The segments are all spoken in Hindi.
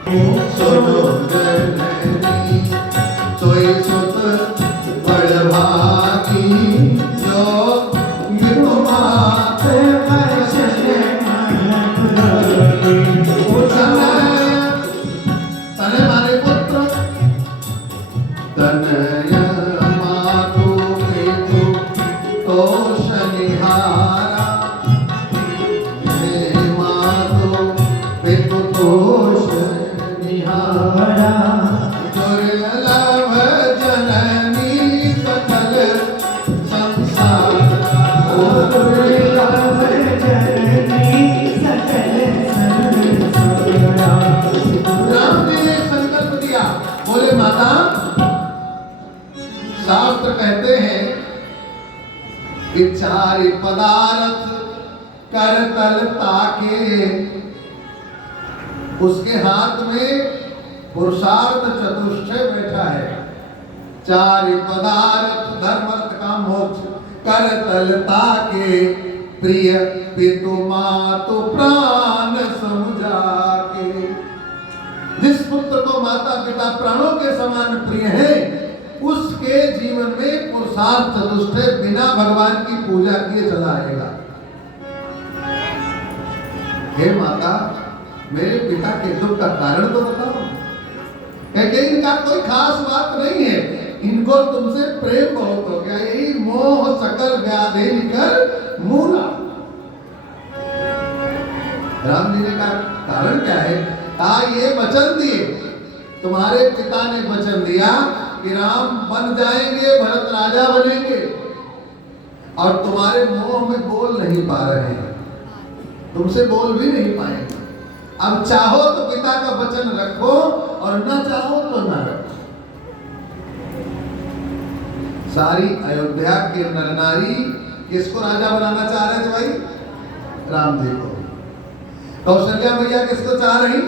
सुनो जननी सोई सुत बड़ भागी जो युवा पे बरसे तने मारे पुत्र तनय मातु पितु तोषनिहारा हे मातु पितु तोषनिहारा दुर्लभ जननी सकल संसार दुर्लभ जननी सकल संसार। राम जी ने संकल्प दिया, बोले माता शास्त्र कहते हैं कि चारि पदार्थ करतल ताके, उसके हाथ में पुरुषार्थ चतुष्टय बैठा है। चारि पदार्थ धर्म अर्थ काम मोक्ष करतल ताके, प्रिय पितु मातु प्राण समुझाके। जिस पुत्र को माता पिता प्राणों के समान प्रिय है, उसके जीवन में पुरुषार्थ चतुष्टय बिना भगवान की पूजा किए चला आएगा। हे माता, मेरे पिता के दुख का कारण तो बताओ। कहते इनका कोई खास बात नहीं है, इनको तुमसे प्रेम बहुत हो गया, यही मोह सकल व्याधि कर मूला। राम जी ने कहा कारण क्या है? ये वचन दिए, तुम्हारे पिता ने वचन दिया कि राम बन जाएंगे, भरत राजा बनेंगे, और तुम्हारे मोह में बोल नहीं पा रहे हैं, तुमसे बोल भी नहीं पाएंगे। अब चाहो तो पिता का वचन रखो और न चाहो तो न रखो। सारी अयोध्या के नर नारी किसको राजा बनाना चाह रहे थे भाई? राम जी को। कौशल्या मैया किसको चाह रही?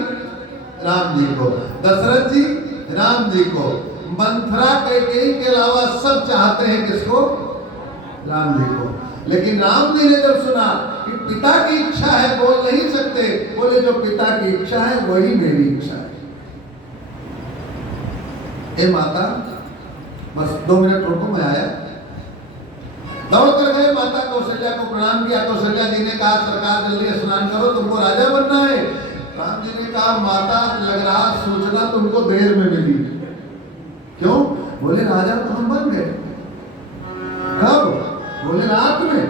राम जी को। दशरथ जी राम जी को। मंथरा कैकेयी के अलावा सब चाहते हैं किसको? राम जी को। लेकिन राम जी ने जब सुना कि पिता की इच्छा है, बोल नहीं सकते, बोले जो पिता की इच्छा है वही मेरी इच्छा है। ए माता, बस 2 मिनट रुको, मैं आया। दौड़ कर गए, माता कौशल्या को प्रणाम किया। कौशल्या जी ने कहा सरकार जल्दी स्नान करो, तुमको राजा बनना है। राम जी ने कहा माता, लग रहा सूचना तुमको देर में मिली। क्यों? बोले राजा तो हम बन गए। कब? बोले रात में।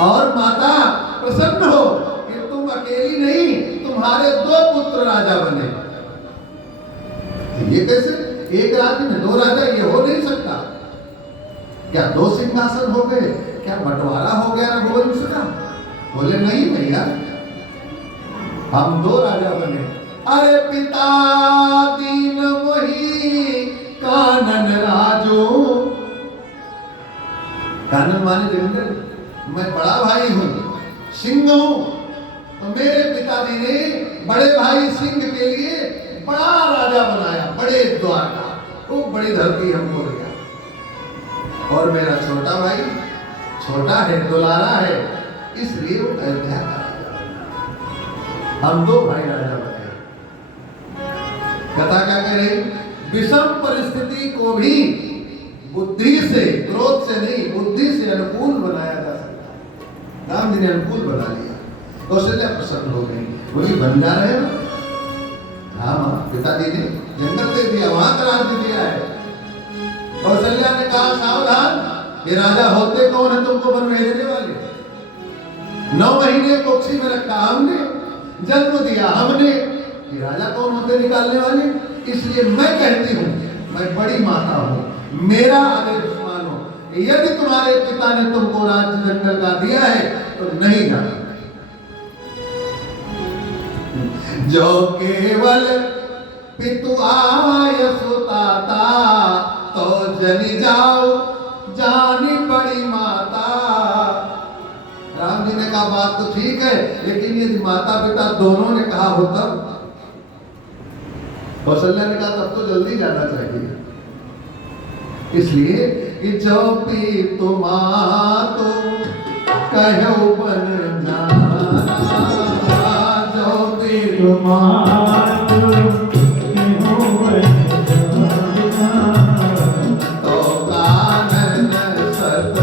और माता प्रसन्न हो कि तुम अकेली नहीं, तुम्हारे 2 पुत्र राजा बने। ये कैसे? एक राज्य में 2 राजा, ये हो नहीं सकता। क्या 2 सिंहासन हो गए? क्या बंटवारा हो गया रघुवंश का? बोले नहीं भैया, हम 2 राजा बने। अरे पिता दीन वही कानन राजो। कानन माने जंगल। मैं बड़ा भाई हूं, सिंह हूं, तो मेरे पिताजी ने बड़े भाई सिंह के लिए बड़ा राजा बनाया, बड़े द्वारका, खूब बड़ी धरती हमको दिया। और मेरा छोटा भाई छोटा है, दुलारा है, इसलिए वो अयोध्या का राजा बना। हम 2 भाई राजा बने। कथा क्या कह रही? विषम परिस्थिति को भी बुद्धि से, क्रोध से नहीं, बुद्धि से अनुकूल बनाया जा सकता है। राम जी ने अनुकूल बना लिया। कौशल्या प्रसन्न हो गई, बोली बन जा रहे हो? हाँ मां, पिताजी ने जंगल दे दिया, वहां का राज्य दिया है। कौशल्या ने कहा सावधान, ये राजा होते कौन है तुमको बन भेजने वाले? 9 महीने कोखी में रखा हमने, जन्म दिया हमने, ये राजा कौन होते निकालने वाले? इसलिए मैं कहती हूं, मैं बड़ी माता हूं, मेरा आदेश मानो। यदि तुम्हारे पिता ने तुमको राज्य जंगल का दिया है तो नहीं जाना। जो केवल पितु आय सुताता, तो जनी जाओ जानी बड़ी माता। राम जी ने कहा बात तो ठीक है, लेकिन यदि माता पिता दोनों ने कहा हो तब? कौशल्या ने कहा तब तो जल्दी जाना चाहिए। इसलिए कि जो पी तुम्हारो कहो बन जाना, जो पी तो कानन सत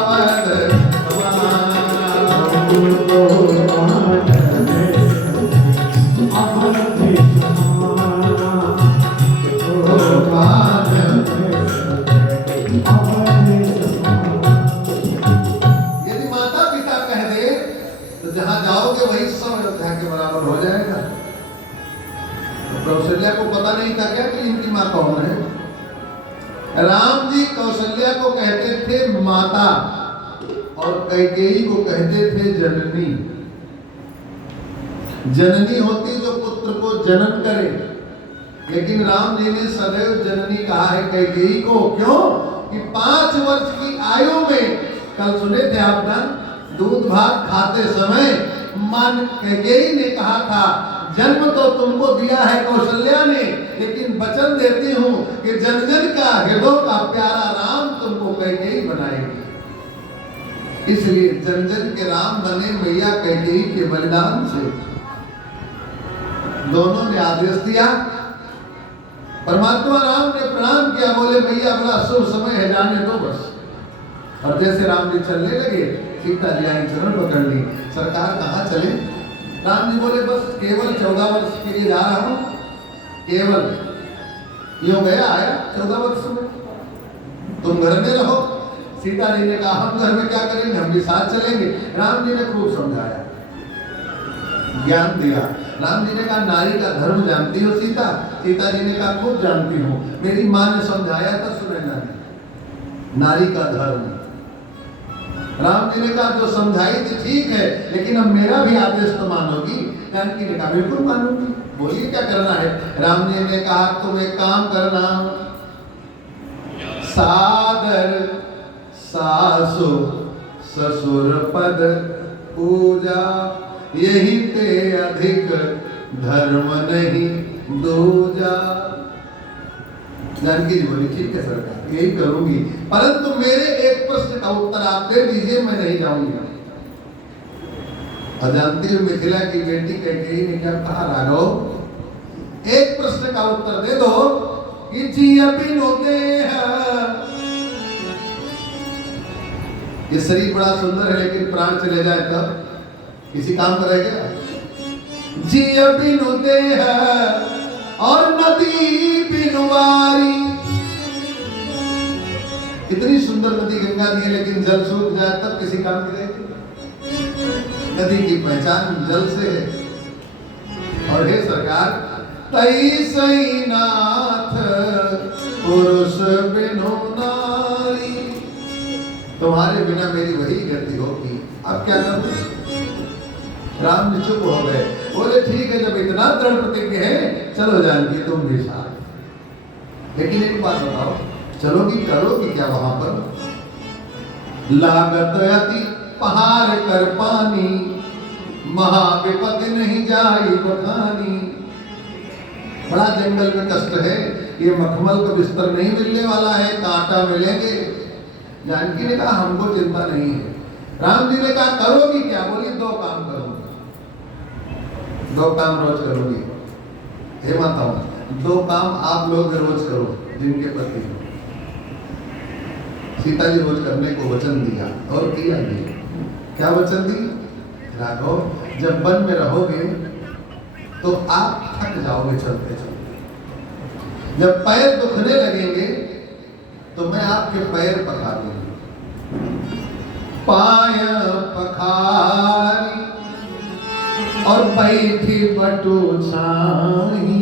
अवध यदि माता पिता कह दे तो जहां जाओगे वही सब अयोध्या के बराबर हो जाएगा। तो कौशल्या को पता नहीं था क्या कि इनकी माँ कौन है। राम जी कौशल्या को कहते थे माता और कैकेयी को कहते थे जननी। जननी होती जो पुत्र को जनन करे, लेकिन राम जी ने सदैव जननी कहा है कैकेयी को। क्यों कि 5 वर्ष की आयु में, कल सुने थे आप ना, दूध भात खाते समय मां कैकेयी ने कहा था जन्म तो तुमको दिया है कौशल्या ने, लेकिन वचन देती हूं कि जन जन का हृदय का प्यारा राम तुमको कैकेयी बनाएगी। इसलिए जन जन के राम बने मैया कैकेयी के बलिदान से। दोनों ने आदेश दिया। परमात्मा राम ने प्रणाम किया, बोले मैया बड़ा शुभ समय है, जाने दो बस। और जैसे राम जी चलने लगे, सीता जी आई चरण पकड़ ली। सरकार कहाँ चले? राम जी बोले बस केवल 14 वर्ष के लिए जा रहा हूं, केवल यो गया आया 14 वर्ष में, तुम घर में रहो। सीता जी ने कहा हम घर में क्या करेंगे, हम भी साथ चलेंगे। राम जी ने खूब समझाया, ज्ञान दिया। राम जी ने कहा नारी का धर्म जानती हो सीता? सीता जी ने कहा खूब जानती हूँ, मेरी माँ ने समझाया था सुनैना ने, नारी का धर्म। राम जी ने कहा जो समझाई थी ठीक है, लेकिन अब मेरा भी आदेश तो मानोगी? जानकी ने कहा बिल्कुल मानूंगी, बोलिए क्या करना है। राम जी ने कहा तुम एक काम करना, सादर सासु ससुर पद पूजा, यही ते अधिक धर्म नहीं दूजा। जानकी जी बोली ठीक है सरकार, यही करूंगी, परंतु मेरे एक प्रश्न का उत्तर आप दे दीजिए, मैं नहीं जाऊंगी। और जानती हो मिथिला की बेटी कैकेयी ने क्या कहा, राघव एक प्रश्न का उत्तर दे दो कि जी बिनु देह, ये शरीर बड़ा सुंदर है लेकिन प्राण चले जाए तब किसी काम का रह गया? जी बिनु देह और नदी बिनु वारी। इतनी सुंदर नदी गंगा दी है, लेकिन जल सूख जाए तब किसी काम की रहेगी? नदी की पहचान जल से है। और हे सरकार, तई सई नाथ पुरुष बिनु नारी, तुम्हारे बिना मेरी वही गति होगी, अब क्या करूं? राम जी चुप हो गए, बोले ठीक है जब इतना दृढ़ प्रतिज्ञ है, चलो जानकी तुम भी साथ। लेकिन एक बात बताओ, चलोगी करोगी क्या वहां पर? लागत अति पहाड़ कर पानी, महाविपत्ति नहीं जाई बखानी। बड़ा जंगल में कष्ट है, ये मखमल का बिस्तर नहीं मिलने वाला है, कांटा मिलेंगे। जानकी ने कहा हमको चिंता नहीं है। राम जी ने कहा करोगी क्या? बोली 2 काम करूंगी, 2 काम रोज करोगी। हे माताओं, 2 काम आप लोग रोज करो जिनके पति हो। सीता जी रोज करने को वचन दिया और किया भी। क्या वचन दी? राघव जब वन में रहोगे तो आप थक जाओगे चलते चलते, जब पैर दुखने लगेंगे तो मैं आपके पैर पखा दूंगी, पाय पखारी और बैठी बटू छाई।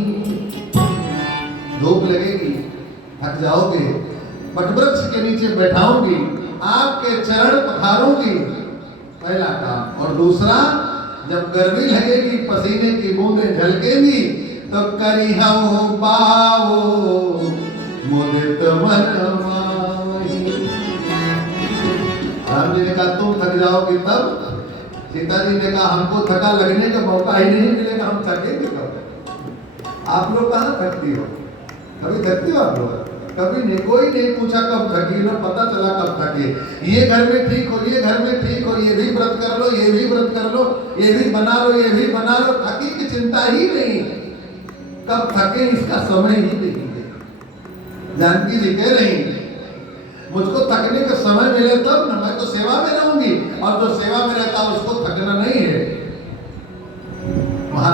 धूप लगेगी, थक जाओगे, वटवृक्ष के नीचे बैठाऊंगी, आपके चरण पखारूंगी, पहला काम। और दूसरा, जब गर्मी लगेगी, पसीने की बूंदें झलकेंगी, तो करिहऊं पाओ मुदित मन माही। राम जी ने कहा तुम थक जाओगे तब? सीता जी ने कहा हमको थका लगने का मौका ही नहीं मिलेगा, हम थकेंगे कब? आप लोग कहाँ थकती हो? कभी थकती हो आप लोग? कभी नहीं, कोई नहीं पूछा कब थकी, ना पता चला कब थके। ये घर में ठीक हो, ये घर में ठीक हो, ये भी व्रत कर लो, ये भी व्रत कर लो, ये भी बना लो, ये भी बना लो, थकी की चिंता ही नहीं, कब थके इसका समय ही नहीं है। जानकी जी कह रही मुझको थकने का समय मिले तब ना, मैं तो सेवा में रहूंगी, और जो सेवा में रहता है उसको थकना नहीं है।